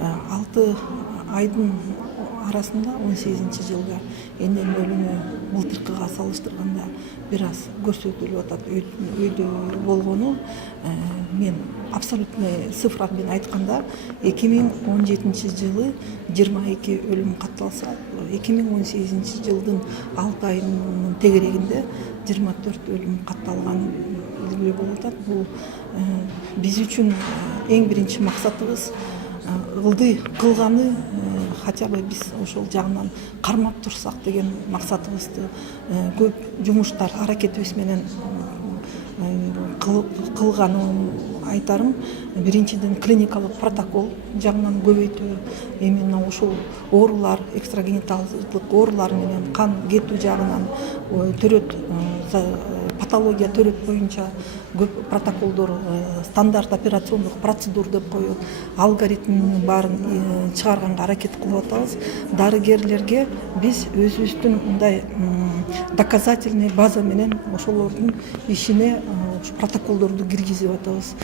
6 айдын арасында 18-жылга энден өлүмү былтыркыга салыштырганда бир аз көрсөтүлүп атат. Өйдө болгону мен абсолютный цифра менен айтканда 2017-жылы 22 өлүм катталса, 2018 жылдын 6 айынын тегерегинде 24 өлүм катталганын билүүгө болуп атат. Бул биз үчүн эң биринчи максатыбыз ылдый кылганы хотя бы биз ошол жагынан кармап турсак деген максатыбызды көп жумуштар аракетибиз менен кылганын айтарым. Биринчиден клиникалык протокол жагынан көбөйтүү, именно ушул оорулар, экстрагениталдык оорулар менен кан кетүү жагынан төрөт, патология төрөт боюнча көп протоколдор, стандарт операциондук процедур деп коюп, алгоритмдин баарын чыгарганга аракет кылып атабыз. Дарыгерлерге биз өзүбүздүн мындай доказательный база менен ошолордун ишине протоколдорду киргизип атабыз.